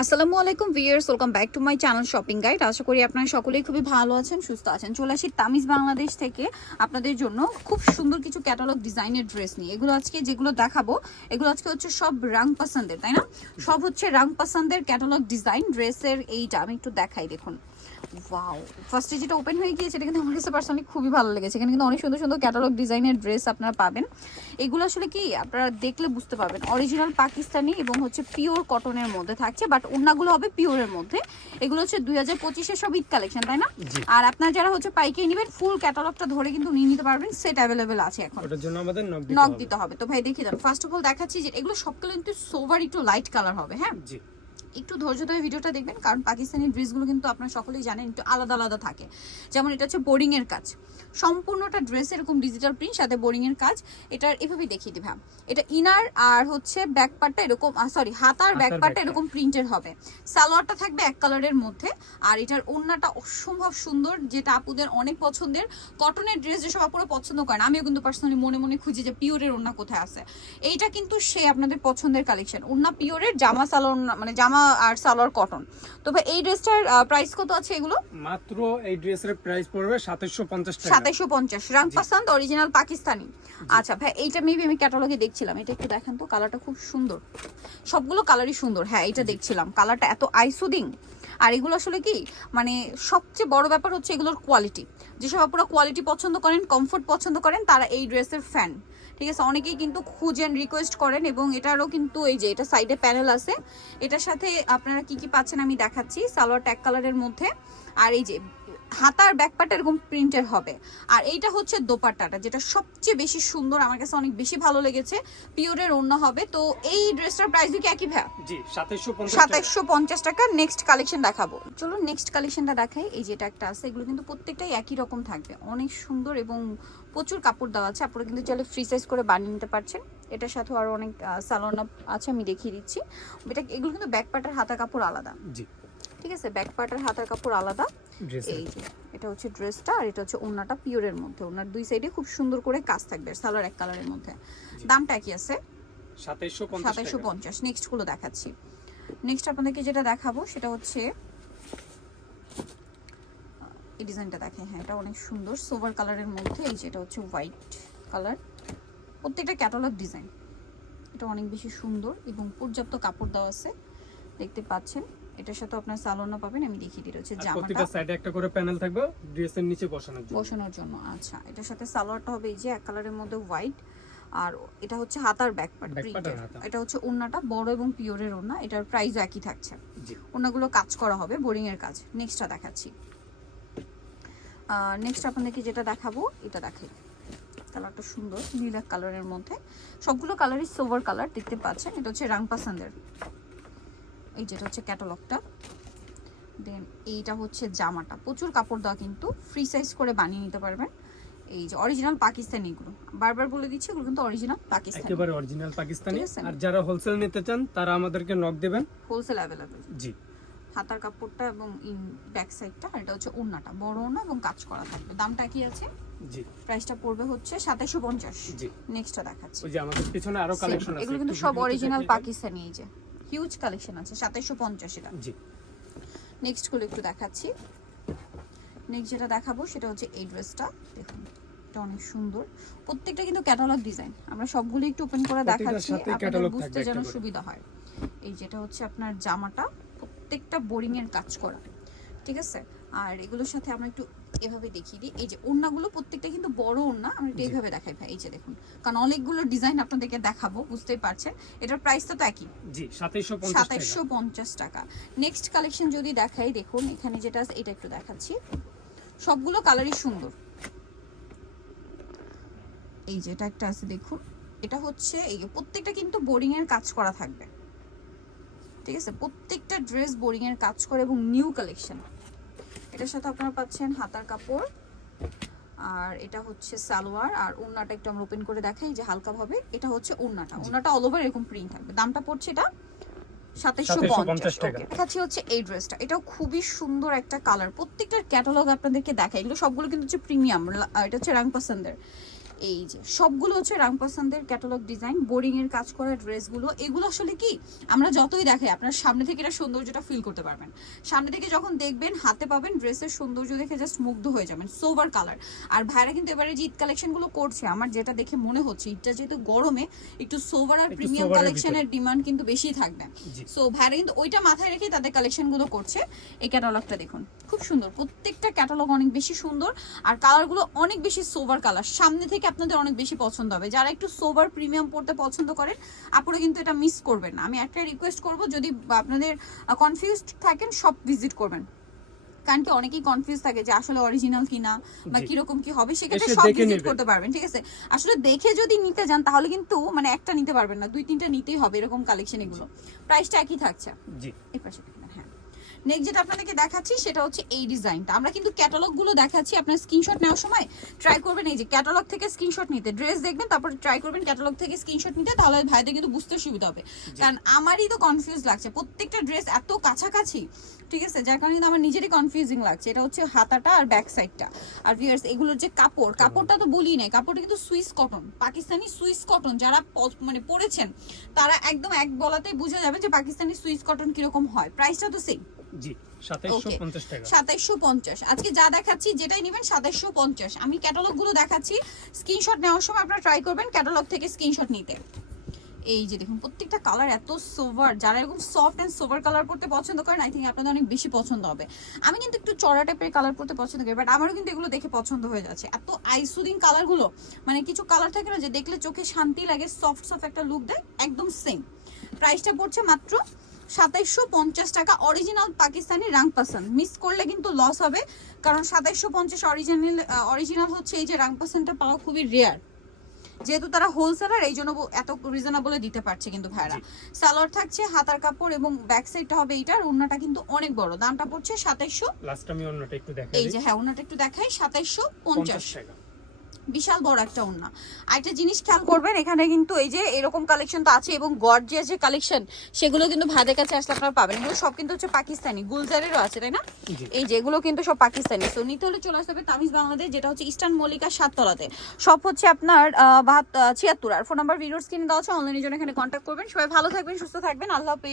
আসসালামু আলাইকুম viewers, welcome back to my channel shopping guide. আশা করি আপনারা সকলেই খুবই ভালো আছেন, সুস্থ আছেন। চলে আসি তামিজ বাংলাদেশ থেকে আপনাদের জন্য খুব সুন্দর কিছু ক্যাটালগ ডিজাইনের ড্রেস নিয়ে। এগুলো আজকে যেগুলো দেখাবো এগুলো আজকে হচ্ছে সব রং পছন্দের, তাই না? সব হচ্ছে রং পছন্দের ক্যাটালগ ডিজাইন ড্রেসের। এইটা আমি একটু দেখাই, দেখুন। ওয়াও, ফার্স্টে যেটা ওপেন হয়ে গিয়েছে এটা কিন্তু আমার কাছে পার্সোনালি খুবই ভালো লেগেছে। এখানে কিন্তু অনেক সুন্দর সুন্দর ক্যাটালগ ডিজাইনের ড্রেস আপনারা পাবেন। এগুলো আসলে কি আপনারা দেখলে বুঝতে পারবেন অরিজিনাল পাকিস্তানি এবং হচ্ছে পিওর কটনের মধ্যে থাকছে, বাট ওড়নাগুলো হবে পিওরের মধ্যে। এগুলো হচ্ছে 2025-এর সব ঈদ কালেকশন, তাই না? আর আপনারা যারা হচ্ছে পাইকারি নেবেন ফুল ক্যাটালগটা ধরে কিন্তু নিয়ে নিতে পারবেন। সেট অ্যাভেলেবেল আছে এখন, ওটার জন্য আমাদের নক দিতে হবে। তো ভাই দেখিয়ে দেন। ফার্স্ট অফ অল দেখাচ্ছি যে এগুলো সবগুলো কিন্তু সোভার একটু লাইট কালার হবে। হ্যাঁ, জি, একটু ধৈর্য ধরে ভিডিওটা দেখবেন, কারণ পাকিস্তানি ড্রেসগুলো কিন্তু আপনারা সকলেই জানেন একটু আলাদা আলাদা থাকে। যেমন এটা হচ্ছে বোরিং এর কাজ, সম্পূর্ণটা ড্রেস এরকম ডিজিটাল প্রিন্ট, সাথে বোরিং এর কাজ। এটার এভাবেই দেখিয়ে দিবে। এটা ইনার আর হচ্ছে ব্যাক পার্টটা এরকম, সরি হাতার ব্যাক পার্টটা এরকম প্রিন্টের হবে। সালোয়ারটা থাকবে এক কালারের মধ্যে। আর এটার ওড়নাটা অসম্ভব সুন্দর, যেটা আপুদের অনেক পছন্দের। কটনের ড্রেস যেসব আপুরা পছন্দ করেন, আমিও কিন্তু পার্সোনালি মনে মনে খুঁজি যে পিওরের ওড়না কোথায় আছে। এইটা কিন্তু সে আপনাদের পছন্দের কালেকশন। ওড়না পিওরের, জামা সালোয়ার মানে জামা আর সালোয়ার কটন। তো ভাই এই ড্রেসটার প্রাইস কত আছে? এগুলো মাত্র এই ড্রেসের প্রাইস পড়বে 2750 টাকা। 2750 রং পছন্দ, অরিজিনাল পাকিস্তানি। আচ্ছা ভাই, এইটা মেবি আমি ক্যাটালগে দেখছিলাম। এটা একটু দেখেন তো, কালারটা খুব সুন্দর, সবগুলো কালারই সুন্দর। হ্যাঁ, এটা দেখছিলাম, কালারটা এত আইসুদিং। আর এগুলো আসলে কি মানে সবচেয়ে বড় ব্যাপার হচ্ছে এগুলোর কোয়ালিটি। যেসব আপনারা কোয়ালিটি পছন্দ করেন, কমফোর্ট পছন্দ করেন, তারা এই ড্রেসের ফ্যান। ঠিক আছে, অনেকেই কিন্তু খুঁজেন, রিকোয়েস্ট করেন। এবং এটারও কিন্তু এই যে এটা সাইডে প্যানেল আছে। এটার সাথে আপনারা কি কি পাচ্ছেন আমি দেখাচ্ছি। সালোয়ার ট্যাগ কালারের মধ্যে, আর এই যে হাতার ব্যাকপার্ট এরকম প্রিন্টের হবে। আর এইটা হচ্ছে দোপাট্টাটা, যেটা সবচেয়ে বেশি সুন্দর, আমার কাছে অনেক বেশি ভালো লেগেছে। পিওরের ওড়না হবে। তো এই ড্রেসটার প্রাইস কি একই ভাই? জি, 2750 টাকা। নেক্সট কালেকশন দেখাবো, চলো নেক্সট কালেকশনটা দেখাই। এই যেটা একটা আছে, এগুলো কিন্তু প্রত্যেকটাই একই রকম থাকবে, অনেক সুন্দর এবং প্রচুর কাপড় দেওয়া আছে। আপনারা কিন্তু চাইলে ফ্রি সাইজ করে বানিয়ে নিতে পারছেন। এটার সাথেও আরো অনেক সালোয়ার আছে, আমি দেখিয়ে দিচ্ছি। এগুলো কিন্তু ব্যাক পার্টের হাতা কাপড় আলাদা। জি, ঠিক আছে, ব্যাক পার্টের হাতার কাপড় আলাদা। এই যে এটা হচ্ছে ড্রেসটা, আর এটা হচ্ছে ওড়নাটা পিওরের মধ্যে। ওড়নার দুই সাইডে খুব সুন্দর করে কাজ থাকবে, সালোয়ার এক কালারের মধ্যে। দামটা কি আছে? 2750। নেক্সট গুলো দেখাচ্ছি। নেক্সট আপনাদেরকে যেটা দেখাবো সেটা হচ্ছে এই ডিজাইনটা দেখেন। হ্যাঁ, এটা অনেক সুন্দর, সোভার কালারের মধ্যে। এই যে এটা হচ্ছে হোয়াইট কালার, প্রত্যেকটা ক্যাটালগ ডিজাইন। এটা অনেক বেশি সুন্দর এবং পর্যাপ্ত কাপড় দেওয়া আছে, দেখতে পাচ্ছেন। এটার সাথে আপনার সালোনা পাবেন, আমি দেখিয়ে দিই। হচ্ছে জামাটা, প্রত্যেকটা সাইডে একটা করে প্যানেল থাকবে ড্রেসের নিচে বসানোর জন্য। আচ্ছা, এটার সাথে সালোয়ারটা হবে এই যে এক কালারের মধ্যে হোয়াইট। আর এটা হচ্ছে হাতার ব্যাক পার্ট প্রিন্টের। এটা হচ্ছে ওড়নাটা বড় এবং পিওরের ওড়না। এটার প্রাইসও একই থাকছে। ওড়নাগুলো কাজ করা হবে, বোরিং এর কাজ। নেক্সটটা দেখাচ্ছি। নেক্সট আপনাদেরকে যেটা দেখাবো এটা দেখাই। কালারটা সুন্দর, নীল কালারের মধ্যে। সবগুলো কালারই সিলভার কালার, দেখতে পাচ্ছেন। এটা হচ্ছে রং পছন্দের। এই যেটা হচ্ছে ক্যাটালগটা। দেন এইটা হচ্ছে জামাটা, প্রচুর কাপড় দেওয়া, কিন্তু ফ্রি সাইজ করে বানিয়ে নিতে পারবেন। এই যে অরিজিনাল পাকিস্তানি, এগুলো বারবার বলে দিচ্ছি, এগুলো কিন্তু অরিজিনাল পাকিস্তানি, একেবারে অরিজিনাল পাকিস্তানি। আর যারা হোলসেল নিতে চান তারা আমাদেরকে নক দিবেন, হোলসেল अवेलेबल। জি, হাতার কাপড়টা এবং ব্যাক সাইডটা, আর এটা হচ্ছে ওড়নাটা বড় ওড়না এবং কাজ করা থাকবে। দামটা কি আছে? জি, প্রাইসটা পড়বে হচ্ছে 2750। জি, নেক্সটটা দেখাচ্ছি। ওই যে আমাদের পিছনে আরো কালেকশন আছে, এগুলো কিন্তু সব অরিজিনাল পাকিস্তানি। এই যে হিউজ কালেকশন আছে, 2750 এটা। জি, নেক্সট গুলো একটু দেখাচ্ছি। নেক্সট যেটা দেখাবো সেটা হচ্ছে এই ড্রেসটা, দেখুন এটা অনেক সুন্দর। প্রত্যেকটা কিন্তু ক্যাটালগ ডিজাইন, আমরা সবগুলো একটু ওপেন করে দেখাচ্ছি আপনাদের বুঝতে যেন সুবিধা হয়। এই যেটা হচ্ছে আপনার জামাটা, প্রত্যেকটা বোরিং এর কাজ করা, ঠিক আছে। আর এগুলোর সাথে আমরা একটু এভাবে দেখিয়ে দিই। এই যে ওড়নাগুলো প্রত্যেকটা কিন্তু বড় ওড়না, আমরা একটু এইভাবে দেখাই ভাই। এই যে দেখুন, কারণ অনেকগুলো ডিজাইন আপনাদেরকে দেখাবো, বুঝতেই পারছেন। এটার প্রাইসটা তো একই, জি, 2750 টাকা। নেক্সট কালেকশন যদি দেখাই, দেখুন এখানে যেটা আছে এটা একটু দেখাচ্ছি। সবগুলো কালারই সুন্দর। এই যে এটা একটা আছে, দেখুন এটা হচ্ছে এই প্রত্যেকটা কিন্তু বোরিং এর কাজ করা থাকবে, ঠিক আছে। প্রত্যেকটা ড্রেস বোরিং এর কাজ করে এবং নিউ কালেকশন। এটার সাথে আপনারা পাচ্ছেন হাতার কাপড়, আর এটা হচ্ছে সালোয়ার। আর ওড়নাটা একটু আমরা ওপেন করে দেখাই, যে হালকা ভাবে। এটা হচ্ছে ওড়নাটা অল ওভার এরকম প্রিন্ট থাকবে। দামটা পড়ছে এটা 2750 টাকা। দেখাচ্ছি হচ্ছে এই ড্রেসটা, এটাও খুবই সুন্দর একটা কালার। প্রত্যেকটার ক্যাটালগ আপনাদেরকে দেখাই, এগুলো সবগুলো কিন্তু হচ্ছে প্রিমিয়াম। এটা হচ্ছে রং পছন্দের। এই যে সবগুলো হচ্ছে রামপাসান্দের ক্যাটালগ ডিজাইন, বোরিং এর কাজ করা ড্রেসগুলো। এগুলো আসলে কি আমরা যতই দেখাই আপনার সামনে থেকে এটা সৌন্দর্যটা ফিল করতে পারবেন। সামনে থেকে যখন দেখবেন হাতে পাবেন ড্রেসের সৌন্দর্য দেখে জাস্ট মুগ্ধ হয়ে যাবেন। Sober colour. আর ভাইরা কিন্তু এবারে যে ঈদ কালেকশনগুলো করছে, আমার যেটা দেখে মনে হচ্ছে ঈদটা যেহেতু গরমে একটু সোভার আর প্রিমিয়াম কালেকশনের ডিমান্ড কিন্তু বেশি থাকবে। সো ভাইরা কিন্তু ওইটা মাথায় রেখে তাদের কালেকশনগুলো করছে। এই ক্যাটালগটা দেখুন, খুব সুন্দর, প্রত্যেকটা ক্যাটালগ অনেক বেশি সুন্দর আর কালারগুলো অনেক বেশি সোভার কালার। সামনে থেকে আপনাদের অনেক বেশি পছন্দ হবে। যারা একটু সোভার প্রিমিয়াম পড়তে পছন্দ করেন আপনারা কিন্তু এটা মিস করবেন না। আমি একটা রিকোয়েস্ট করব, যদি আপনাদের কনফিউজড থাকেন সব ভিজিট করবেন, কারণ কি অনেকেই কনফিউজ থাকে যে আসলে অরিজিনাল কিনা বা কিরকম কি হবে, সেক্ষেত্রে সব ভিজিট করতে পারবেন। ঠিক আছে, আসলে দেখে যদি নিতে যান তাহলে কিন্তু মানে একটা নিতে পারবেন না, 2-3টা নিতেই হবে এরকম কালেকশন। এগুলো প্রাইসটা একই থাকছে। জি এই পাশে হ্যাঁ। নেক্সট যেটা আপনাদেরকে দেখাচ্ছি সেটা হচ্ছে এই ডিজাইনটা। আমরা কিন্তু ক্যাটালগ গুলো দেখাচ্ছি, আপনার স্ক্রিনশট নেওয়ার সময় ট্রাই করবেন এই যে ক্যাটালগ থেকে স্ক্রিনশট নিতে। ড্রেস দেখবেন তারপর ট্রাই করবেন ক্যাটালগ থেকে স্ক্রিনশট নিতে, তাহলে ভাইদের কিন্তু বুঝতে সুবিধা হবে। কারণ আমারই তো কনফিউজ লাগছে, প্রত্যেকটা ড্রেস এত কাছাকাছি, ঠিক আছে, যার কারণে আমার নিজেরই কনফিউজিং লাগছে। এটা হচ্ছে হাতাটা আর ব্যাক সাইডটা। আর ভিউয়ার্স এগুলোর যে কাপড়টা তো বলি নাই, কাপড়টা কিন্তু Swiss cotton, Pakistani Swiss cotton. যারা মানে পরেছেন তারা একদম এক বলাতেই বুঝে যাবে যে পাকিস্তানি সুইস কটন কিরকম হয়। প্রাইসটা তো সেম। জি 2750 টাকা। 2750। আজকে যা দেখাচ্ছি যেটাই নেবেন 2750। আমি ক্যাটালগ গুলো দেখাচ্ছি, স্ক্রিনশট নেওয়ার সময় আপনারা ট্রাই করবেন ক্যাটালগ থেকে স্ক্রিনশট নিতে। এই যে দেখুন প্রত্যেকটা কালার এত সোভার, যারা এরকম সফট এন্ড সোভার কালার পড়তে পছন্দ করেন আই থিঙ্ক আপনাদের অনেক বেশি পছন্দ হবে। আমি কিন্তু একটু চড়া টাইপের কালার পড়তে পছন্দ করি, বাট আমারও কিন্তু এগুলো দেখে পছন্দ হয়ে যাচ্ছে। এত আইসুদিং কালারগুলো, মানে কিছু কালার থাকে না যে দেখলে চোখে শান্তি লাগে, সফট সফট একটা লুক দেয়, একদম সেম। প্রাইসটা পড়ছে মাত্র 2750 টাকা। অরিজিনাল পাকিস্তানি রাংপাসান, মিস করলে কিন্তু লস হবে, কারণ 2750 অরিজিনাল হচ্ছে এই যে রাংপাসানটা পাওয়া খুবই রেয়ার, যেহেতু তারা হোলসেলার এই জন্য এত রিজনেবলে দিতে পারছে কিন্তু ভাইরা। সালোয়ার থাকছে, হাতার কাপড় এবং ব্যাক সাইডটা হবে এইটার। ওন্নাটা কিন্তু অনেক বড়, দামটা পড়ছে 2700। লাস্ট আমি ওন্নাটা একটু দেখাই, এই যে হ্যাঁ ওন্নাটা একটু দেখাই, 2750 টাকা। বিশাল বড় একটা ওন্না। আরেকটা জিনিস খেয়াল করবেন, এখানে কিন্তু এই যে এরকম কালেকশন তো আছে এবং গর্জিয়াস যে কালেকশন সেগুলো কিন্তু ভাইদের কাছে আসলে আপনারা পাবেন। এগুলো সব কিন্তু হচ্ছে পাকিস্তানি, গুলজারেরও আছে তাই না, এই যে এগুলো কিন্তু সব পাকিস্তানি। তো নিতে হলে চলে আসতে হবে তামিজ বাংলাদেশ, যেটা হচ্ছে ইস্টার্ন মল্লিকা 7 তলাতে। সব হচ্ছে আপনার 76। আর ফোন নাম্বার ভিডিওর স্ক্রিনে দেওয়া আছে, অনলাইনের জন্য এখানে কন্ট্যাক্ট করবেন। সবাই ভালো থাকবেন, সুস্থ থাকবেন, আল্লাহ হাফেজ।